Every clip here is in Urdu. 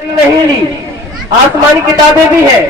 نہیں لی، آسمانی کتابیں بھی ہیں،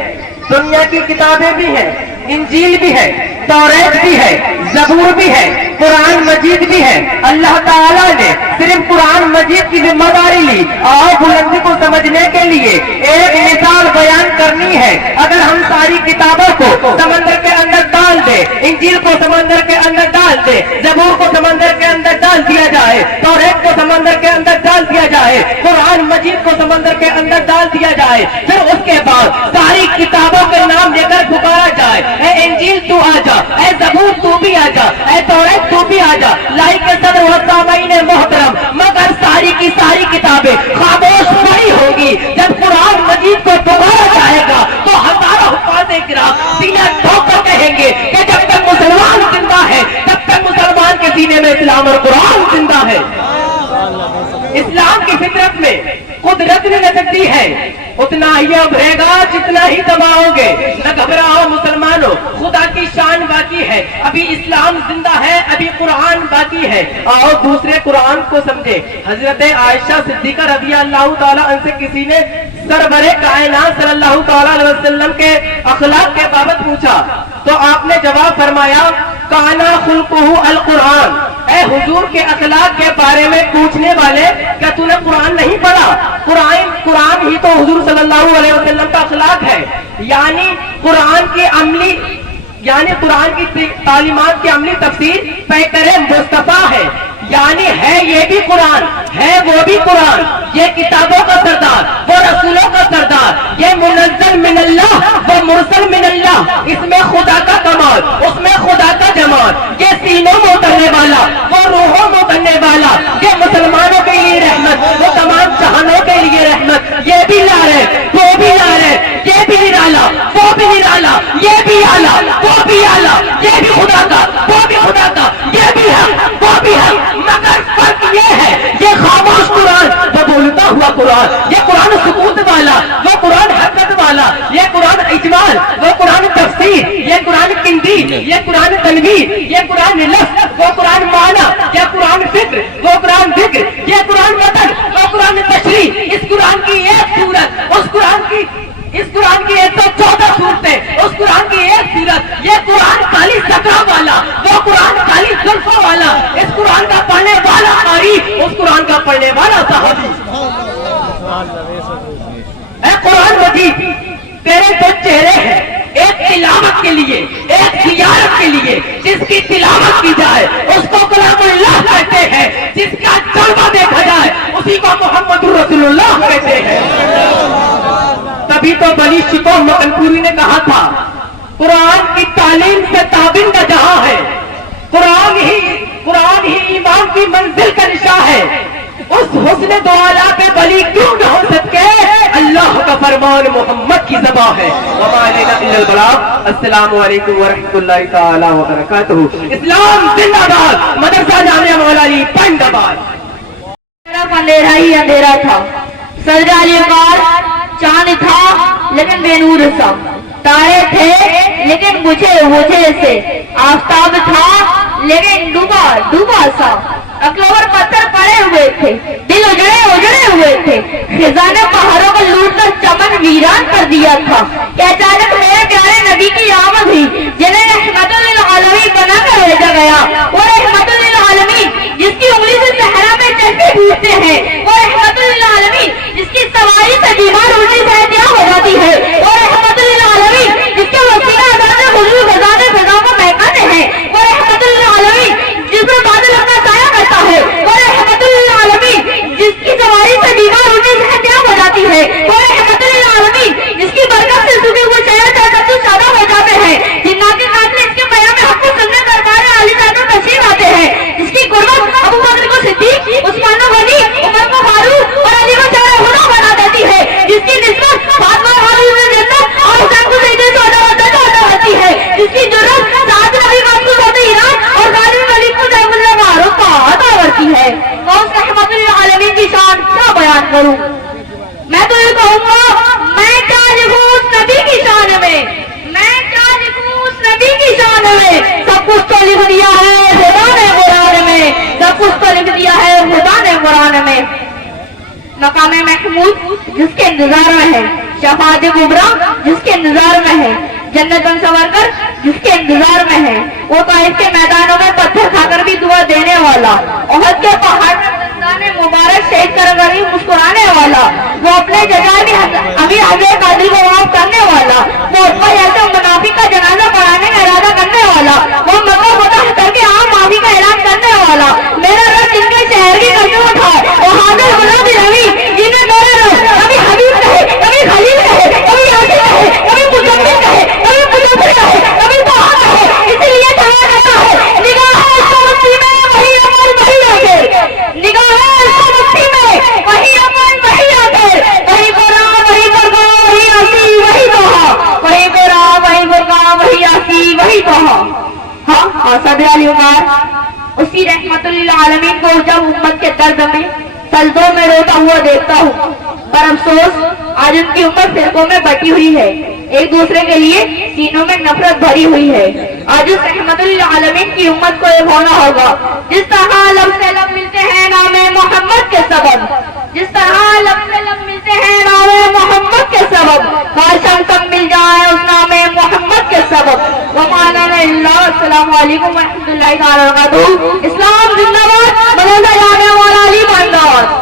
دنیا کی کتابیں بھی ہیں، انجیل بھی ہے، توریت بھی ہے، زبور بھی ہے، قرآن مجید بھی ہے۔ اللہ تعالیٰ نے صرف قرآن مجید کی ذمہ داری لی اور بلندی کو سمجھنے کے لیے ایک مثال بیان کرنی ہے۔ اگر ہم ساری کتابوں کو سمندر کے اندر ڈال دیں، انجیل کو سمندر کے اندر ڈال دیں، زبور کو سمندر کے اندر ڈال دیا جائے، توریت کو سمندر کے اندر ڈال دیا جائے، قرآن مجید کو سمندر کے اندر ڈال دیا جائے، پھر اس کے بعد ساری کتابوں کے نام لے کر پکارا جائے، اے انجیل تو آ جا، اے زبور تو بھی آ جا، اے توریت تو بھی آ جا، لائق صدر و سامعین محترم، مگر ساری کی ساری کتابیں خاموش نہیں ہوگی۔ جب قرآن مجید کو پکارا جائے گا تو ہزاروں حفاظ کرام سینہ ٹھوک کر کہیں گے کہ جب تک مسلمان زندہ ہے، جب تک مسلمان کے سینے میں اسلام اور قرآن زندہ ہے۔ اسلام کی فطرت میں قدرت نے لچکتی ہے، اتنا ہی ابھرے گا جتنا ہی دباؤ گے۔ نہ گھبراؤ مسلمانوں، خدا کی شان باقی ہے، ابھی اسلام زندہ ہے، ابھی قرآن باقی ہے۔ آؤ دوسرے قرآن کو سمجھے۔ حضرت عائشہ صدیقہ رضی اللہ تعالیٰ عنہ سے کسی نے سرور کائنات صلی اللہ تعالیٰ علیہ وسلم کے اخلاق کے بابت پوچھا تو آپ نے جواب فرمایا کانا خلقہ القرآن۔ اے حضور کے اخلاق کے بارے میں پوچھنے والے، کیا تو نے قرآن نہیں پڑھا؟ قرآن ہی تو حضور صلی اللہ علیہ وسلم کا اخلاق ہے، یعنی قرآن کی تعلیمات کی عملی تفسیر پیکر مصطفیٰ ہے، یعنی ہے یہ بھی قرآن، ہے وہ بھی قرآن، یہ کتابوں کا سردار، وہ رسولوں کا سردار، یہ منزل من اللہ، وہ مرسل من اللہ، اس میں خدا کا کمال، اس میں خدا کا جمال، یہ سینوں میں اترنے والا، وہ روحوں میں اترنے والا، یہ مسلمانوں کے لیے رحمت، وہ تمام جہانوں کے لیے رحمت، یہ بھی لا رہے، وہ بھی لا رہے، یہ بھی نرالا، وہ بھی نرالا، یہ بھی اعلیٰ، وہ بھی اعلیٰ، یہ بھی خدا کا، وہ بھی خدا کا، یہ بھی ہے، وہ بھی ہے، مگر فرق یہ ہے، یہ خاموش قرآن، وہ بولتا ہوا قرآن، یہ قرآن سکوت والا، وہ قرآن حقیقت والا، یہ قرآن اجمال، وہ قرآن تفسیر، یہ قرآن تنبیہ، یہ قرآن تنویر، یہ قرآن لفظ، وہ قرآن معنی، یہ قرآن فکر، وہ قرآن ذکر، یہ قرآن متن، وہ قرآن تشریح۔ اس قرآن کی ایک صورت، اس قرآن کی 114 صورتیں، اس قرآن کی ایک صورت، یہ قرآن کالی سکرہ والا، وہ قرآن کالی زلفوں والا، اس قرآن کا پڑھنے والا قاری، اس قرآن کا پڑھنے والا صحابی۔ اے قرآن مجید، تیرے دو چہرے ہیں، ایک تلاوت کے لیے، ایک زیارت کے لیے، جس کی تلاوت کی جائے اس کو کلام اللہ کہتے ہیں، جس کا جلوہ دیکھا جائے اسی کو محمد رسول اللہ کہتے ہیں۔ تبھی تو بلی شکو مکنپوری نے کہا تھا قرآن کی تعلیم سے تابند جہاں ہے، قرآن ہی ایمان کی منزل کا نشاں ہے، اس حسن دعالا پہ بلی کیوں نہ ہو سکے، اللہ کا فرمان محمد کی زبان ہے۔ وما علینا الا البلاغ۔ السلام علیکم ورحمۃ اللہ تعالی وبرکاتہ۔ اسلام زندہ باد، مدرسہ جامعہ مولا علی پنڈ آباد۔ اندھیرا ہی اندھیرا تھا، سرجالی کار چاند تھا لیکن بے نور سا، تارے تھے لیکن بجھے سے، آفتاب تھا لیکن ڈوبا سا، اکلور پتھر پڑے ہوئے تھے، دل اجڑے ہوئے تھے، خزانے پہاڑوں کو لوٹ کر چمن ویران کر دیا تھا کہ اچانک میرے پیارے نبی کی آمد ہوئی، جنہیں رحمت للعالمین بنا کر بھیجا گیا۔ وہ رحمت للعالمین جس کی انگلی سے صحرا میں چشمے پھوٹتے ہیں، وہ رحمت للعالمین جس کی سواری سے بیمار الٹی صحتیاب ہو جاتی ہے، وہ رحمت للعالمین جس کے وسیلہ عبادت حضور خزانے فضا کو مہکاتے ہیں، وہ رحمت للعالمین جس پر بادل اپنا سایہ کرتا ہے، وہ رحمت للعالمین جس کی سواری سے بیمار الٹی صحتیاب ہو جاتی ہے، وہ رحمت للعالمین جس کی برکت سے صبح وہ چہرے تک شادہ ہو جاتے ہیں، جنات کے قاتل اس کے پیام میں حق کو سننے دربار علی تعالیٰ تشریف آتے ہیں، جس کی قربت ابو بکر کو صدیق، عثمان و غنی، عمر کو فاروق اور علی کو چہرہ خدا بنا دیتی ہے، جس کی نسبت فاطمہ علی میں جنت اور حسین کو سیدے سے عطا ہوتی ہے، جس کی جرات سعد نبی مقصود ہوتے ایران اور غالب ملک کو جائم اللہ معروف کا عطا کرتی ہے۔ میں اس رحمت للعالمین کی شان کیا بیان کروں؟ میں تو یہ کہوں گا میں کیا لکھوں اس نبی کی شان میں، میں کیا لکھوں اس نبی کی شان میں، سب کچھ تو لکھ دیا ہے خدا نے قرآن میں، سب کچھ تو لکھ دیا ہے خدا نے قرآن میں۔ مقام محمود جس کے انتظار میں ہے، شفاعت کبریٰ جس کے انتظار میں ہے، جنت سنور کر جس کے انتظار میں ہے، وہ طائف کے میدانوں میں پتھر کھا کر بھی دعا دینے والا، احد کے پہاڑ میں دندان مبارک شیک کر غریب مسکرانے والا، وہ اپنے جگہ بھی ابھی حضرت قادری کو معاف کرنے والا، وہ اتبا جیسے منافق کا جنازہ پڑھانے کا ارادہ کرنے والا، وہ مکہ فتح کر کے عام معافی کا اعلان کرنے والا، میرا رب جن کے شہر کی قسم اٹھائے، وہ حاضر بنا بھی روی جنہیں میرا رب کبھی حبیب کہے، کبھی خلیل کہے، کبھی یاسین کہے، کبھی مجمل کہے، کبھی مجفر کہے، کبھی طہا کہے، اسی لیے کہا جاتا ہے نگاہ ہے اس کو مستی میں وہی عمل وہی آخر، نگاہ ہے اس کو مستی میں وہی عمل وہی آخر، وہی قرآن وہی فرقان وہی آسی وہی طہا، وہی قرآن وہی فرقان وہی آسی وہی طہا۔ ہاں صدر علی عمر اسی رحمت للعالمین کو جب امت کے درد میں سجدوں میں روتا ہوا دیکھتا ہوں، پر افسوس آج ان کی امت فرقوں میں بٹی ہوئی ہے، ایک دوسرے کے لیے سینوں میں نفرت بھری ہوئی ہے۔ آج اس رحمت للعالمین کی امت کو یہ ہونا ہوگا جس طرح لب سے لب ملتے ہیں نام محمد کے سبب، جس طرح لب سے لب ملتے ہیں نام محمد کے سبب، کاش ہم سب مل جائیں اس نام محمد کے سبب۔ ومانا اللہ، السلام علیکم ورحمۃ اللہ تعالی وبرکاتہ۔ اسلام زندہ باد، بدلتا جانے والا علی بندر۔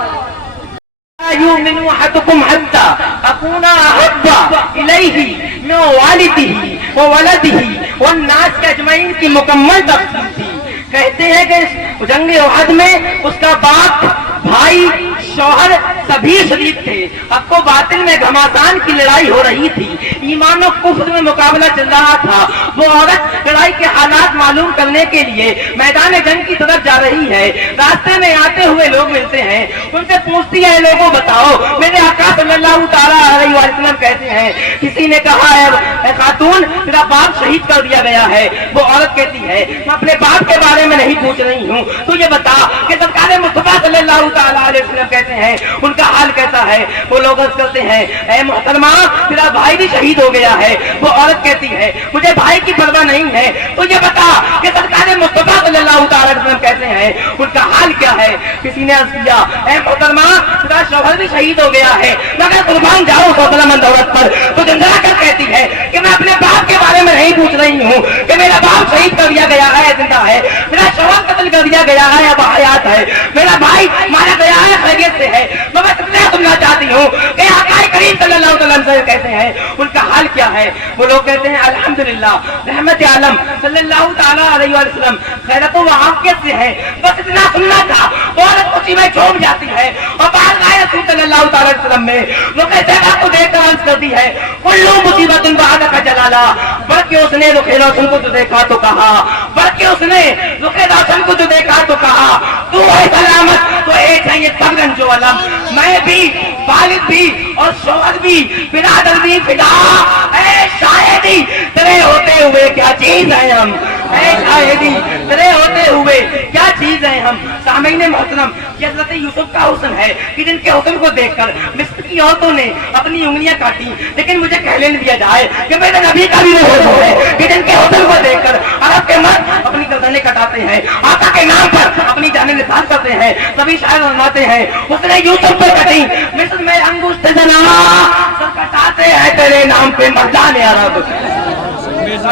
يؤمن أحدكم حتى أكون أحب إليه من والده وولده والناس أجمعين کی مکمل تفصیل تھی۔ کہتے ہیں کہ اس جنگ احد میں اس کا باپ، بھائی، شوہر سبھی شریک تھے۔ حق و باطل میں گھماسان کی لڑائی ہو رہی تھی، ایمان و کفر میں مقابلہ چل رہا تھا۔ وہ عورت لڑائی کے حالات معلوم کرنے کے لیے میدان جنگ کی طرف جا رہی ہے۔ راستے میں آتے ہوئے لوگ ملتے ہیں، ان سے پوچھتی ہے لوگوں بتاؤ میرے آقا صلی اللہ تعالیٰ علیہ وسلم کہتے ہیں۔ کسی نے کہا ہے اے خاتون میرا باپ شہید کر دیا گیا ہے۔ وہ عورت کہتی ہے میں اپنے باپ کے بارے میں نہیں پوچھ رہی ہوں، تو یہ بتا کہ سرکار مصطفیٰ صلی اللہ تعالیٰ علیہ وسلم کہتے ہیں ان کا حال کیسا ہے؟ وہ لوگ عرض کرتے ہیں اے محترمہ میرا بھائی بھی شہید ہو گیا ہے۔ وہ عورت کہتی ہے مجھے بھائی کی پرواہ نہیں ہے، تو یہ بتا کہ سرکار مصطفیٰ صلی اللہ تعالیٰ علیہ وسلم کہتے ہیں ان کا حال کیا ہے؟ کسی نے عرض کیا اے محترمہ میرا شوہر بھی شہید ہو گیا ہے، مگر قربان جاؤ حوصلہ مند عورت پر۔ تو جندرا کر کہتی ہے کہ میں اپنے باپ کے بارے میں نہیں پوچھ رہی ہوں کہ میرا باپ شہید کر دیا گیا ہے زندہ ہے، میرا شوہر قتل کر دیا گیا ہے اب حیات ہے، میرا بھائی مارا گیا ہے خیریت سے ہے۔ میں بس اتنا سننا چاہتی ہوں کہ آقا کریم صلی اللہ علیہ وسلم کہتے ہیں ان کا حال کیا ہے؟ وہ لوگ کہتے ہیں الحمدللہ رحمت عالم صلی اللہ تعالیٰ علیہ وسلم خیرت و عافیت سے ہے۔ بس اتنا سننا تھا۔ عورت خوشی میں جھوم جاتی ہے اور بات آئے رسول صلی اللہ تعالیٰ علیہ وسلم میں وہ کہتے ہیں آپ کو دیکھ کر عرض کرتی ہے کلو مصیبت بعد کا جلالا، بلکہ اس نے رخ روشن کو جو دیکھا تو کہا، بلکہ اس نے رخ روشن کو جو دیکھا تو کہا تو ہے سلامت، تو ایک ہے یہ سب رنج و علم۔ میں بھی، والد بھی اور شوہر بھی، برادر بھی فدا، اے شاہدی تیرے ہوتے ہوئے کیا چیز ہے ہم، اے شاہدی تیرے ہوتے ہوئے کیا چیز ہے ہم۔ سامعین محترم یہ حضرت یوسف کا حسن ہے کہ جن کے حسن کو دیکھ کر مصر کی عورتوں نے اپنی انگلیاں کاٹی، لیکن مجھے کہہ لینے دیا جائے کہ میرے نبی کا بھی وہ حسن ہے کہ جن کے حسن کو دیکھ کر عرب کے مرد اپنی گردنیں کٹاتے ہیں، آقا کے نام پر اپنی جانیں نثار کرتے ہیں۔ سبھی شاعر فرماتے ہیں اس نے یوسف پہ کٹی مصر میں انگشت زنا، سب کٹاتے ہیں تیرے نام پہ مردان عرب۔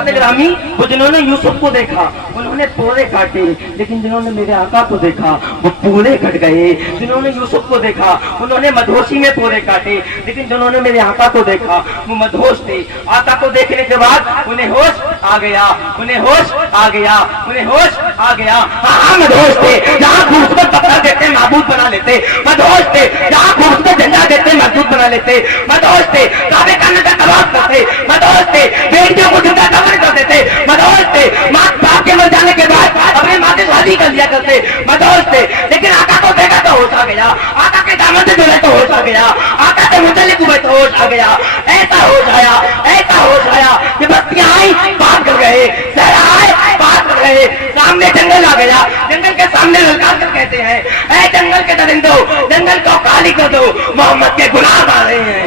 گرامی وہ جنہوں نے یوسف کو دیکھا انہوں نے پورے کاٹے، لیکن جنہوں نے میرے آقا کو دیکھا وہ پورے کٹ گئے۔ جنہوں نے یوسف کو دیکھا انہوں نے مدہوشی میں پورے کاٹے، لیکن جنہوں نے میرے آقا کو دیکھا وہ مدہوش تھے۔ آقا کو دیکھنے کے بعد انہیں ہوش آ گیا، انہیں ہوش آ گیا، انہیں ہوش آ گیا۔ ہاں مدہوش تھے، جہاں خوبصورت پتھر دیتے معبود بنا لیتے، مدہوش تھے، جہاں خوبصورت جھنڈا دیتے معبود بنا لیتے، مدہوش تھے، کعبے کرنے کا طواف کرتے، مدہوش تھے، بیٹیوں کو جھنڈا کور کرتے تھے، مدہوش تھے، ماں باپ کے مر جانے کے بعد اپنے ماں سے شادی کر لیا کرتے، مدہوش تھے، لیکن آقا کو دیکھا تو ہوش آ گیا، آقا کے دامن سے جڑے تو ہوش آ گیا، آقا سے متعلق ہوئے تو ہوش آ گیا۔ ایسا ہوش آیا، ایسا ہوش آیا کہ بستیاں آئی پار کر گئے، صحرا آئے پار کر گئے، سامنے جنگل آ گیا، جنگل کے سامنے للکار کر کہتے ہیں اے جنگل کے درندوں جنگل کو خالی کر دو، محمد کے گناہ آ رہے ہیں۔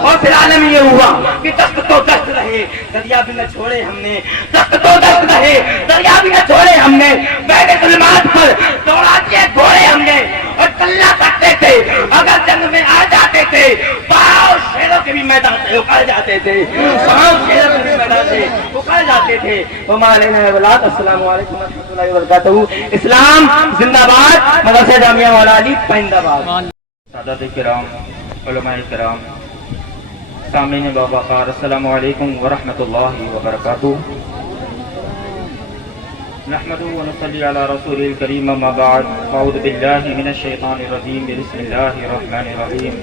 اور پھر عالم یہ ہوا کہ دست تو دست رہے دریا بھی نہ چھوڑے ہم نے، دست تو دست رہے دریا بھی نہ چھوڑے ہم نے، بیٹے ظلمات پر دوڑا دیے گھوڑے ہم نے، اور چلنا کرتے تھے اگر جنگ میں آ جاتے اکھڑ جاتے تھے، تمام شہر کے میدان سے اکھڑ جاتے تھے. ہمارے اولاد السلام علیکم و رحمۃ اللہ وبرکاتہ. اسلام زندہ باد. مدرسہ جامعہ مولانا علی پائندہ آباد. سادات کرام، علماء کرام، سامعین باوقار، السلام علیکم ورحمۃ اللہ وبرکاتہ. نحمد و نصلی علی رسول الکریم، اما بعد، اعوذ باللہ من الشیطان الرجیم، بسم اللہ الرحمن الرحیم.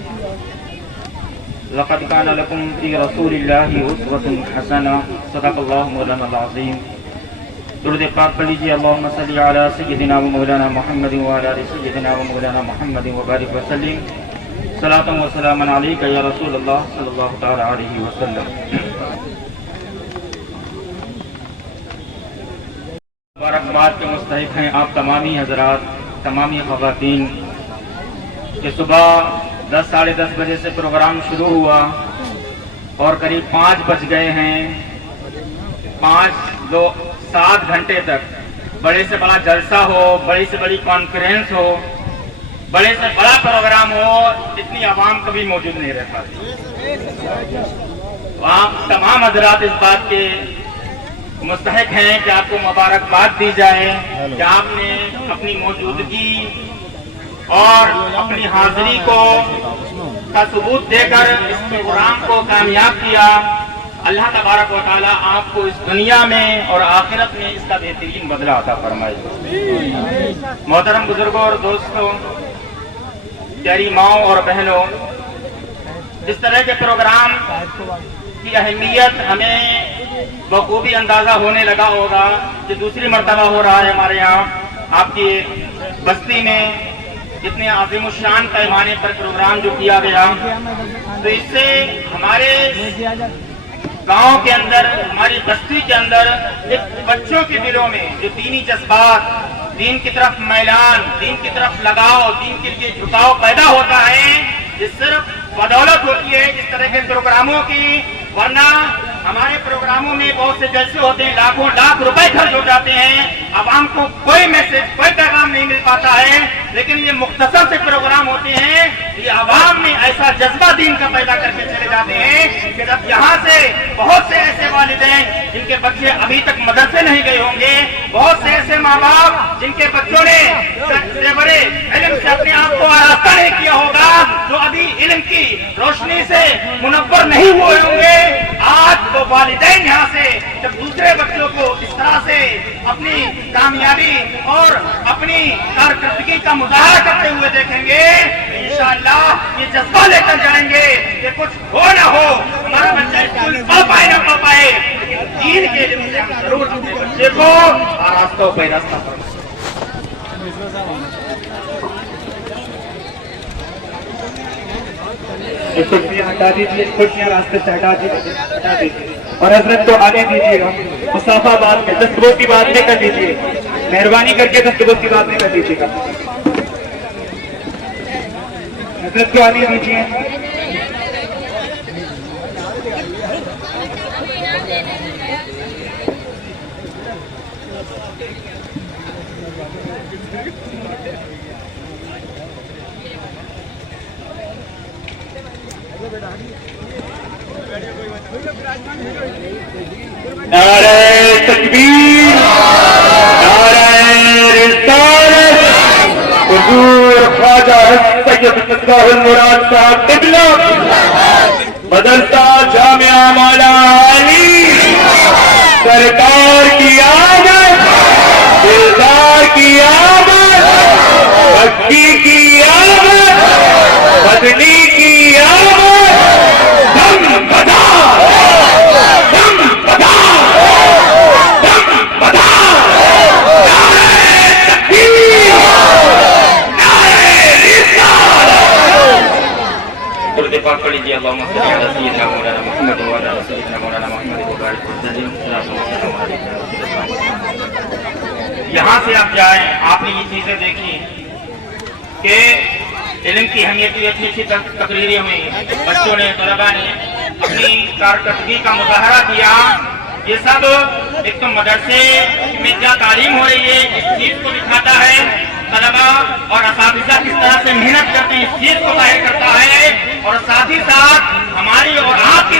لقد کان لکم فی رسول اللہ اسوۃ حسنہ، صدق اللہ مولانا العظیم. درود پاک پڑھ لیجیے. اللہم صلی علی سیدنا و مولانا محمد و علی آل سیدنا و مولانا محمد وبارک وسلم. صلاۃ و سلام علیک یا رسول اللہ صلی اللہ تعالی علیہ وسلم. مبارکباد کے مستحق ہیں آپ تمامی حضرات، تمامی خواتین، کہ صبح 10 ساڑھے 10 بجے سے پروگرام شروع ہوا اور قریب 5 بج گئے ہیں. 7 گھنٹے تک بڑے سے بڑا جلسہ ہو، بڑی سے بڑی کانفرنس ہو، بڑے سے بڑا پروگرام ہو، اتنی عوام کبھی موجود نہیں رہ پاتی. آپ تمام حضرات اس بات کے مستحق ہیں کہ آپ کو مبارکباد دی جائے کہ آپ نے اپنی موجودگی اور اپنی حاضری کا ثبوت دے کر اس پروگرام کو کامیاب کیا. اللہ تبارک و تعالیٰ آپ کو اس دنیا میں اور آخرت میں اس کا بہترین بدلہ عطا فرمائے. محترم بزرگوں اور دوستوں، پیاری ماؤں اور بہنوں، اس طرح کے پروگرام کی اہمیت ہمیں بخوبی اندازہ ہونے لگا ہوگا کہ دوسری مرتبہ ہو رہا ہے ہمارے یہاں آپ کی بستی میں اتنے عظیم الشان پیمانے پر پروگرام جو کیا گیا. تو اس سے ہمارے گاؤں کے اندر، ہماری بستی کے اندر ایک بچوں کے دلوں میں جو دینی جذبات، دین کی طرف میلان، دین کی طرف لگاؤ، دین کے لیے جھکاؤ پیدا ہوتا ہے. یہ صرف بدولت ہوتی ہے اس طرح کے پروگراموں کی، ورنہ ہمارے پروگراموں میں بہت سے جلسے ہوتے ہیں، لاکھوں لاکھ روپے خرچ ہو جاتے ہیں، عوام کو کوئی میسج، کوئی پیغام نہیں مل پاتا ہے. لیکن یہ مختصر سے پروگرام ہوتے ہیں، یہ عوام میں ایسا جذبہ دین کا پیدا کر کے چلے جاتے ہیں کہ جب یہاں سے بہت سے ایسے والدین جن کے بچے ابھی تک مدرسے نہیں گئے ہوں گے، بہت سے ایسے ماں باپ جن کے بچوں نے بڑے علم سے اپنے آپ کو آراستہ نہیں کیا ہوگا، جو ابھی علم کی روشنی سے منور نہیں ہوئے ہوں گے، آج وہ والدین یہاں سے جب دوسرے بچوں کو اس طرح سے اپنی کامیابی اور اپنی کارکردگی کا مظاہرہ کرتے ہوئے دیکھیں گے، انشاءاللہ یہ جذبہ لے کر جائیں گے کہ کچھ ہو نہ ہو، ہمارا بچہ اسکول پا پائے نہ پا پائے، لیکن دین کے علم سے ہم ضرور اپنے بچے کو راستوں پہ راستہ فرمائیں. کرسیاں ہٹا دیجیے، کرسیاں راستے سے ہٹا دیجیے اور حضرت کو آنے دیجیے گا. مصافہ بات میں دستبوس کی بات نہیں کر دیجیے، مہربانی کر کے دستبوس کی بات نہیں کر دیجیے گا. حضرت کو آنے دیجیے. نعرہ تکبیر، نعرہ رسالت، حضور خواجہ سید مصباح المراد صاحب قبلہ، مدرسہ جامعہ مولانا علی سرکار کی آمد، دلدار کی آمد، مکی کی آمد، مدنی کی آمد. دم بدا، دم بدا، دم بدا. نعرہ تکبیر، نعرہ رسالت. درود پاک پڑھ لیجیے. اللہم صلی علی سیدنا مولانا محمد و علی آل سیدنا مولانا محمد وبارک وسلم. یہاں سے آپ جائیں، آپ نے یہ چیزیں دیکھی کہ علم کی اہمیت کی اچھی اچھی تقریریں ہوئی، بچوں نے، طلباء نے اپنی کارکردگی کا مظاہرہ کیا. یہ سب ایک تو مدرسے میں کیا تعلیم ہو رہی ہے اس چیز کو دکھاتا ہے، طلباء اور اساتذہ کس طرح سے محنت کرتے ہیں اس چیز کو ظاہر کرتا ہے، اور ساتھ ہی ساتھ ہماری اور آپ کی